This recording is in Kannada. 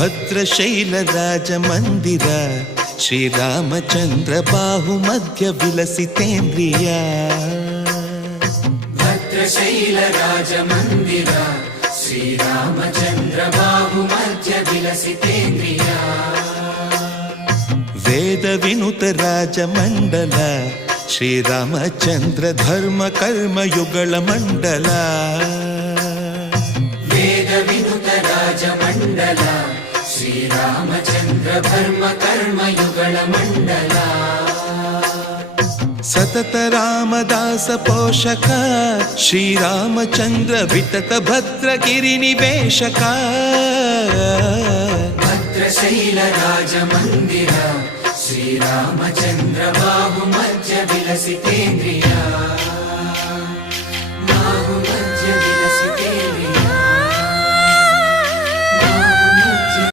ಭದ್ರಶೈಲ ರಾಜ ಮಂದಿರ ಶ್ರೀರಾಮಚಂದ್ರ ಬಾಹು ಮಧ್ಯ ವಿಲಸಿತೇಂದ್ರಿಯ ಭದ್ರಶೈಲ ರಾಜ ಮಂದಿರ ಶ್ರೀರಾಮಚಂದ್ರ ಬಾಹು ಮಧ್ಯ ವಿಲಸಿತೇಂದ್ರಿಯ ವೇದ ವಿನುತ ರಾಜ ಮಂಡಲ ಶ್ರೀರಾಮಚಂದ್ರ ಧರ್ಮ ಕರ್ಮ ಯುಗಳ ಮಂಡಲ ವೇದ ವಿನುತ ರಾಜ ಮಂಡಲ ಶ್ರೀರಾಮಚಂದ್ರ ಧರ್ಮ ಕರ್ಮ ಯುಗಳ ಮಂಡಲ ಸತತ ರಾಮದಾಸ ಪೋಷಕ ಶ್ರೀರಾಮಚಂದ್ರ ವಿತತ ಭದ್ರಗಿರಿ ನಿವೇಶಕ ಭದ್ರಶೈಲ ರಾಜ ಮಂದಿರ ಶ್ರೀರಾಮಚಂದ್ರ ಬಾಹು ಮಧ್ಯ ವಿಲಸಿತೇಂದ್ರಿಯ